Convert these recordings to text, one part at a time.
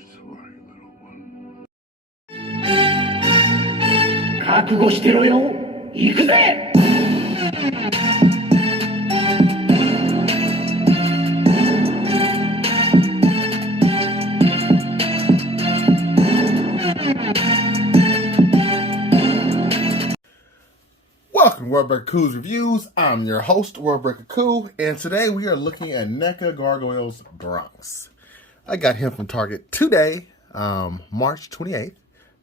Sorry, little one. 覚悟してろよ。行くぜ。Welcome to Wordbreaker Coo's Reviews. I'm your host, Wordbreaker Coo, and today we are looking at Neca Gargoyles Bronx. I got him from Target today, March 28th.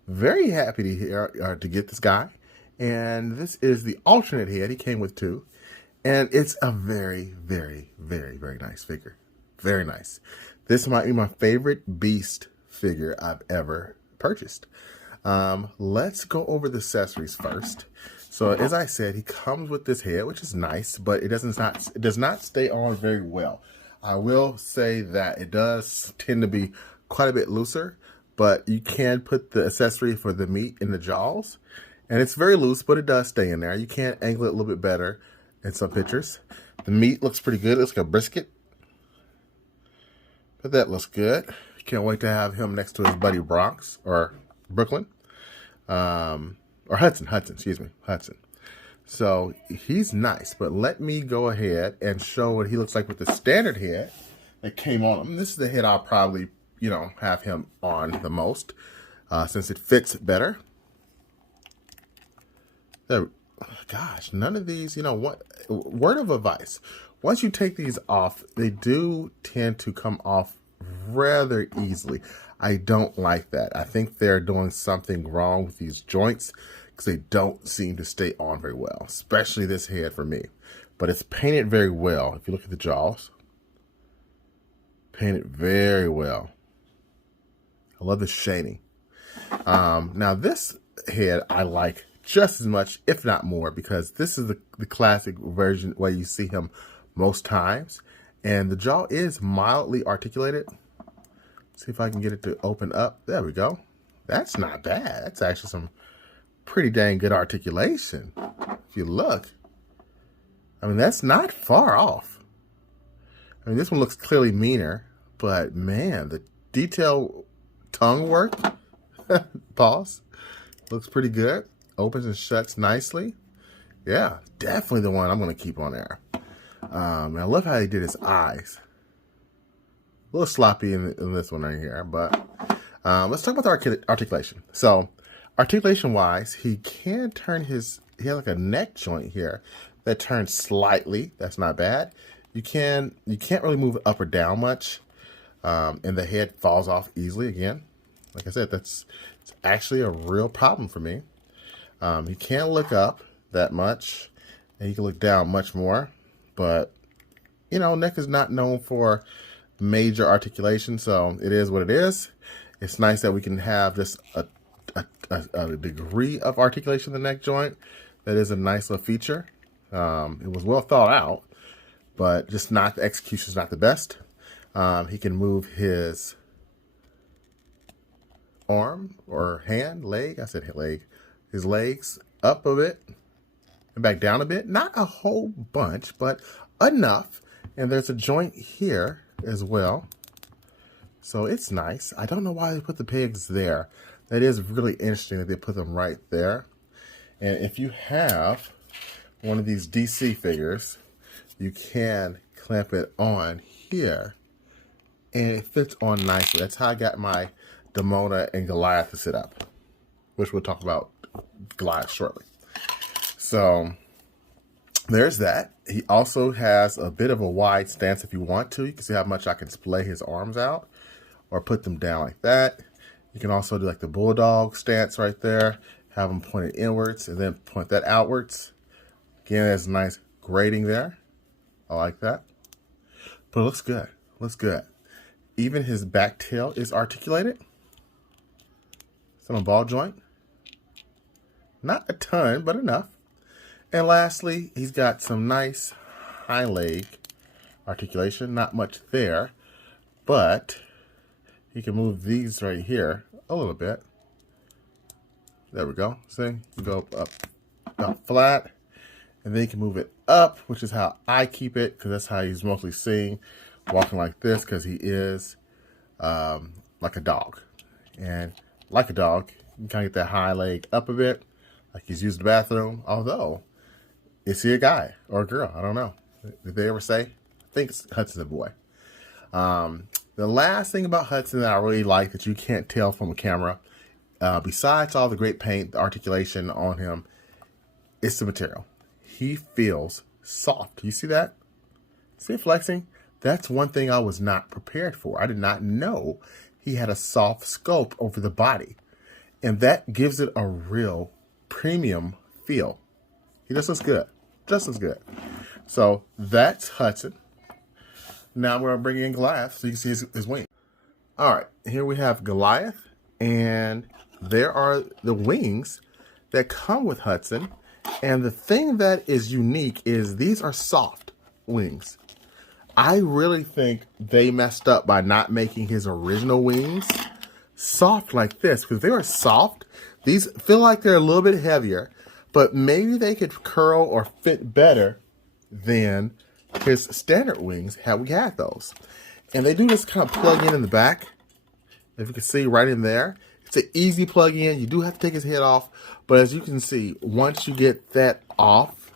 Very happy to get this guy. And this is the alternate head. He came with two. And it's a very, very, very, very nice figure. Very nice. This might be my favorite Beast figure I've ever purchased. Let's go over the accessories first. So as I said, he comes with this head, which is nice, but it does not stay on very well. I will say that it does tend to be quite a bit looser, but you can put the accessory for the meat in the jaws, and it's very loose, but it does stay in there. You can angle it a little bit better in some pictures. The meat looks pretty good. It looks like a brisket, but that looks good. Can't wait to have him next to his buddy Bronx or Brooklyn. Or Hudson. So he's nice, but let me go ahead and show what he looks like with the standard head that came on him. This is the head I'll probably, have him on the most, since it fits better. Gosh, none of these, word of advice. Once you take these off, they do tend to come off rather easily. I don't like that. I think they're doing something wrong with these joints because they don't seem to stay on very well, especially this head for me. But it's painted very well. If you look at the jaws, painted very well. I love the shading. Now this head I like just as much, if not more, because this is the classic version where you see him most times. And the jaw is mildly articulated. See if I can get it to open up. There we go. That's not bad. That's actually some pretty dang good articulation. If you look, that's not far off. This one looks clearly meaner, but man, the detail tongue work, pause, looks pretty good. Opens and shuts nicely. Yeah, definitely the one I'm going to keep on there. I love how he did his eyes. A little sloppy in this one right here, but let's talk about the articulation. So, articulation-wise, he can turn he has like a neck joint here that turns slightly. That's not bad. You can't really move it up or down much, and the head falls off easily. Again, like I said, it's actually a real problem for me. He can't look up that much, and he can look down much more. But neck is not known for major articulation, so it is what it is. It's nice that we can have just a degree of articulation in the neck joint. That is a nice little feature. It was well thought out, but just not the execution is not the best. He can move his arm or hand, leg. I said leg. His legs up a bit and back down a bit. Not a whole bunch, but enough. And there's a joint here as well. So it's nice. I don't know why they put the pegs there. That is really interesting that they put them right there. And if you have one of these DC figures, you can clamp it on here. And it fits on nicely. That's how I got my Demona and Goliath to sit up, which we'll talk about Goliath shortly. So there's that. He also has a bit of a wide stance if you want to. You can see how much I can splay his arms out or put them down like that. You can also do like the bulldog stance right there. Have them pointed inwards and then point that outwards. Again, there's a nice grading there. I like that. But it looks good. Looks good. Even his back tail is articulated. It's on a ball joint. Not a ton, but enough. And lastly, he's got some nice hind leg articulation. Not much there, but he can move these right here a little bit. There we go. See, you go up flat, and then you can move it up, which is how I keep it, because that's how he's mostly seen, walking like this, because he is like a dog. And like a dog, you kind of get that high leg up a bit, like he's used the bathroom. Although, is he a guy or a girl? I don't know. Did they ever say? I think Hudson's a boy. The last thing about Hudson that I really like that you can't tell from a camera, besides all the great paint, the articulation on him, is the material. He feels soft. You see that? See it flexing? That's one thing I was not prepared for. I did not know he had a soft sculpt over the body. And that gives it a real premium feel. He just looks good. Just looks good. So that's Hudson. Now we're going to bring in Goliath so you can see his wing. All right, here we have Goliath. And there are the wings that come with Hudson. And the thing that is unique is these are soft wings. I really think they messed up by not making his original wings soft like this, because they are soft. These feel like they're a little bit heavier, but maybe they could curl or fit better than his standard wings had we had those. And they do just kind of plug in the back. If you can see right in there, it's an easy plug in. You do have to take his head off, but as you can see, once you get that off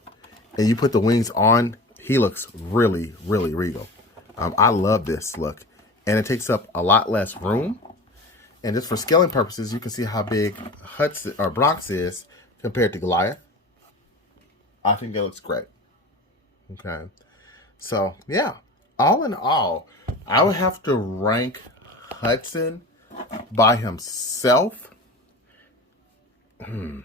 and you put the wings on, he looks really, really regal. I love this look. And it takes up a lot less room. And just for scaling purposes, you can see how big Hudson or Bronx is compared to Goliath. I think that looks great. Okay. So, yeah. All in all, I would have to rank Hudson by himself a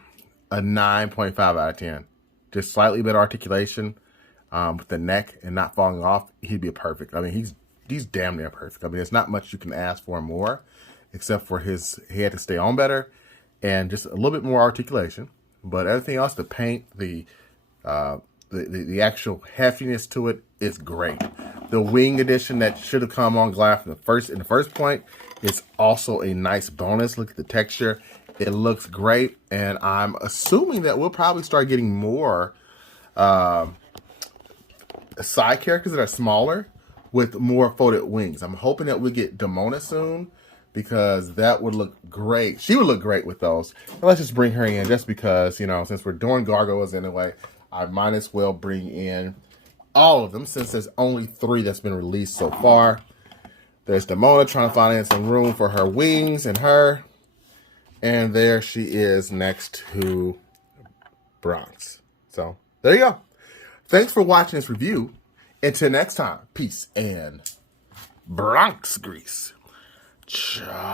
9.5 out of 10. Just slightly better articulation. With the neck and not falling off, he'd be perfect. I mean, he's damn near perfect. I mean, there's not much you can ask for more, except for his head to stay on better and just a little bit more articulation. But everything else, the paint, the actual heftiness to it is great. The wing addition that should have come on Goliath in the first point is also a nice bonus. Look at the texture; it looks great, and I'm assuming that we'll probably start getting more side characters that are smaller with more folded wings. I'm hoping that we get Demona soon, because that would look great. She would look great with those. And let's just bring her in just because, you know, since we're doing gargoyles anyway, I might as well bring in all of them since there's only 3 that's been released so far. There's Demona trying to find some room for her wings and her. And there she is next to Bronx. So there you go. Thanks for watching this review. Until next time, peace and Bronx grease. Ciao.